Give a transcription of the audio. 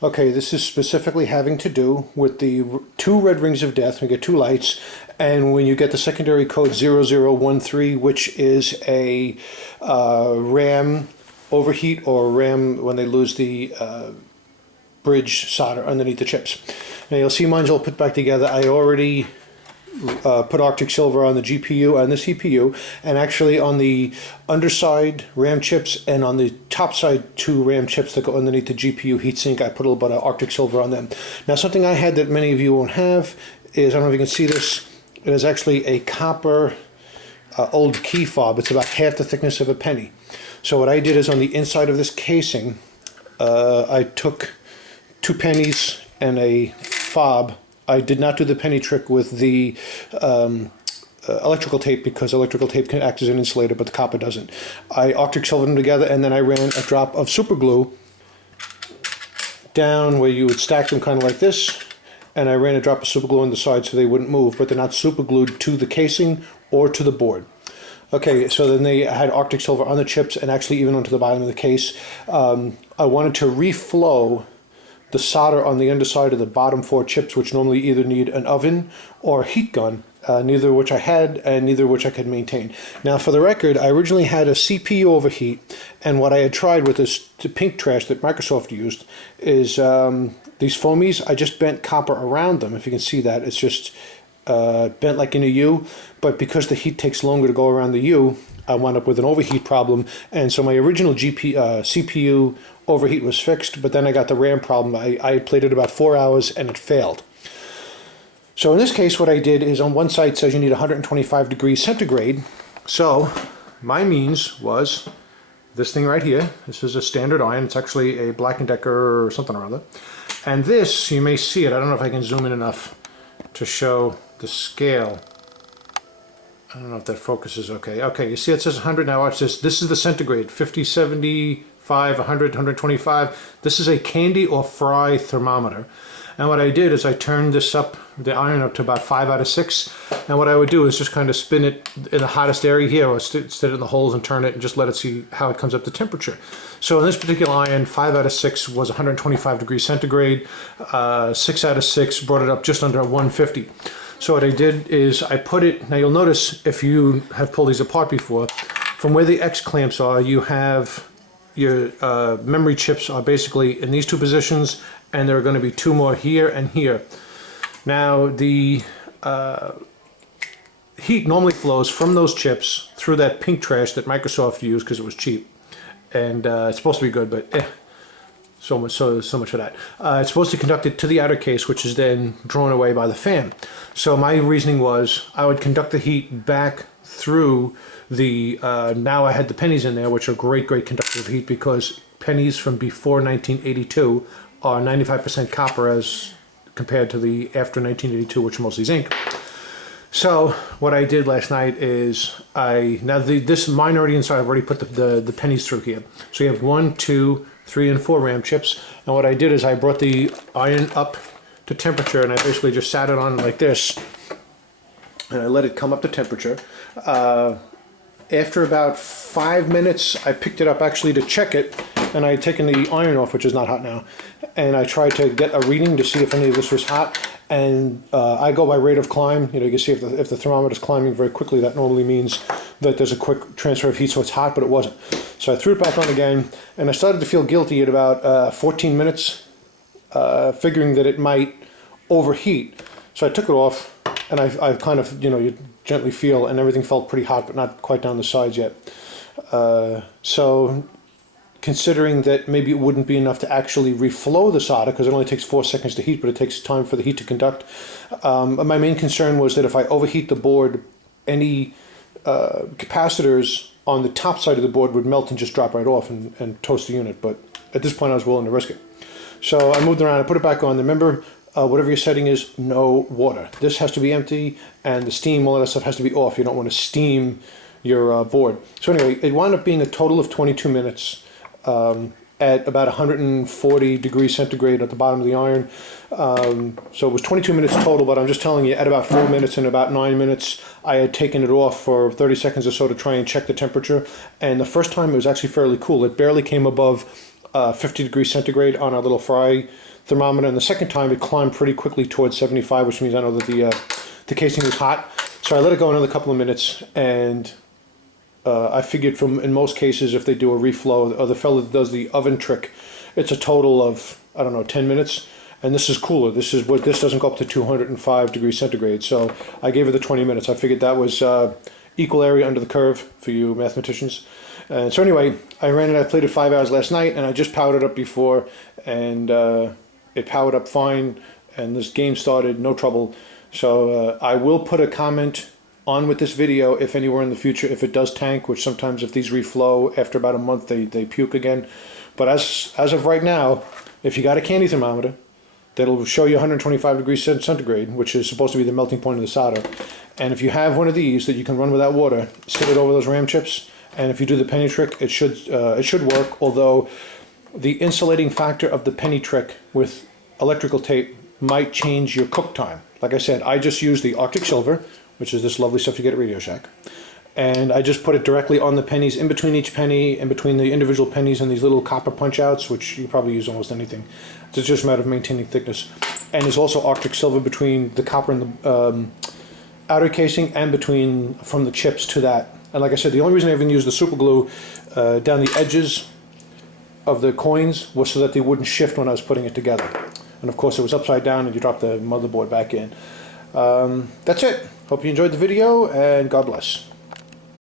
Okay, this is specifically having to do with the two red rings of death. We get two lights, and when you get the secondary code 0013, which is a RAM overheat or RAM when they lose the bridge solder underneath the chips. Now you'll see mine's all put back together. I already put Arctic Silver on the GPU and the CPU, and actually on the underside RAM chips and on the top side two RAM chips that go underneath the GPU heatsink, I put a little bit of Arctic Silver on them. Now something I had that many of you won't have is, I don't know if you can see this, it is actually a copper old key fob. It's about half the thickness of a penny. So what I did is on the inside of this casing, I took 2 pennies and a fob. I did not do the penny trick with the electrical tape, because electrical tape can act as an insulator, but the copper doesn't. I Arctic silvered them together, and then I ran a drop of super glue down where you would stack them kind of like this, and I ran a drop of super glue on the side so they wouldn't move, but they're not super glued to the casing or to the board. Okay, so then they had Arctic Silver on the chips and actually even onto the bottom of the case. I wanted to reflow the solder on the underside of the bottom 4 chips, which normally either need an oven or a heat gun, neither of which I had and neither of which I could maintain. Now for the record, I originally had a CPU overheat, and what I had tried with this pink trash that Microsoft used is these foamies. I just bent copper around them. If you can see that, it's just bent like in a U, but because the heat takes longer to go around the U, I wound up with an overheat problem, and so my original CPU overheat was fixed, but then I got the RAM problem. I played it about 4 hours and it failed. So in this case, what I did is, on one side it says you need 125 degrees centigrade. So my means was this thing right here. This is a standard iron. It's actually a Black & Decker or something or other. And this, you may see it, I don't know if I can zoom in enough to show the scale. I don't know if that focuses okay. Okay, you see it says 100. Now watch this. This is the centigrade, 50, 75, 100, 125. This is a candy or fry thermometer. And what I did is I turned this up, the iron up to about 5 out of 6. And what I would do is just kind of spin it in the hottest area here, or stick it in the holes and turn it and just let it see how it comes up to temperature. So in this particular iron, 5 out of 6 was 125 degrees centigrade. 6 out of 6 brought it up just under 150. So what I did is I put it, now you'll notice if you have pulled these apart before, from where the X clamps are, you have your memory chips are basically in these 2 positions, and there are going to be 2 more here and here. Now the heat normally flows from those chips through that pink trash that Microsoft used because it was cheap, and it's supposed to be good, but so much for that. It's supposed to conduct it to the outer case, which is then drawn away by the fan. So my reasoning was I would conduct the heat back through the, now I had the pennies in there, which are great conductors of heat, because pennies from before 1982 are 95% copper as compared to the after 1982, which are mostly zinc. So what I did last night is this mine already inside, I've already put the pennies through here. So you have 1, 2, 3, and 4 RAM chips. And what I did is I brought the iron up to temperature, and I basically just sat it on like this, and I let it come up to temperature. After about 5 minutes, I picked it up actually to check it, and I had taken the iron off, which is not hot now, and I tried to get a reading to see if any of this was hot. And I go by rate of climb. You know, you can see if the thermometer is climbing very quickly, that normally means that there's a quick transfer of heat, so it's hot, but it wasn't. So I threw it back on again, and I started to feel guilty at about 14 minutes, figuring that it might overheat. So I took it off, and I kind of, you know, you gently feel, and everything felt pretty hot, but not quite down the sides yet. So considering that maybe it wouldn't be enough to actually reflow the solder, because it only takes 4 seconds to heat, but it takes time for the heat to conduct. My main concern was that if I overheat the board, any capacitors on the top side of the board would melt and just drop right off and toast the unit, but at this point I was willing to risk it. So I moved around, I put it back on. Remember, whatever your setting is, no water. This has to be empty, and the steam, all that stuff has to be off. You don't want to steam your board. So anyway, it wound up being a total of 22 minutes. At about 140 degrees centigrade at the bottom of the iron. So it was 22 minutes total, but I'm just telling you, at about 4 minutes and about 9 minutes, I had taken it off for 30 seconds or so to try and check the temperature. And the first time it was actually fairly cool. It barely came above 50 degrees centigrade on our little fry thermometer, and the second time it climbed pretty quickly towards 75, which means I know that the casing was hot. So I let it go another couple of minutes, and I figured in most cases, if they do a reflow, or the fellow that does the oven trick, it's a total of, I don't know, 10 minutes. And this is cooler. This doesn't go up to 205 degrees centigrade. So I gave it the 20 minutes. I figured that was equal area under the curve for you mathematicians. And so anyway, I played it 5 hours last night, and I just powered it up before, and it powered up fine, and this game started, no trouble. So I will put a comment on with this video if anywhere in the future, if it does tank, which sometimes if these reflow after about a month, they puke again. But as of right now, if you got a candy thermometer, that'll show you 125 degrees centigrade, which is supposed to be the melting point of the solder. And if you have one of these that you can run without water, sit it over those ram chips, and if you do the penny trick, it should work. Although the insulating factor of the penny trick with electrical tape might change your cook time. Like I said, I just used the Arctic Silver, which is this lovely stuff you get at Radio Shack, and I just put it directly on the pennies, in between each penny, in between the individual pennies and these little copper punch outs, which you probably use almost anything. It's just a matter of maintaining thickness. And there's also Arctic Silver between the copper and the outer casing, and between from the chips to that. And like I said, the only reason I even used the super glue down the edges of the coins was so that they wouldn't shift when I was putting it together. And of course it was upside down, and you drop the motherboard back in. That's it. Hope you enjoyed the video, and God bless.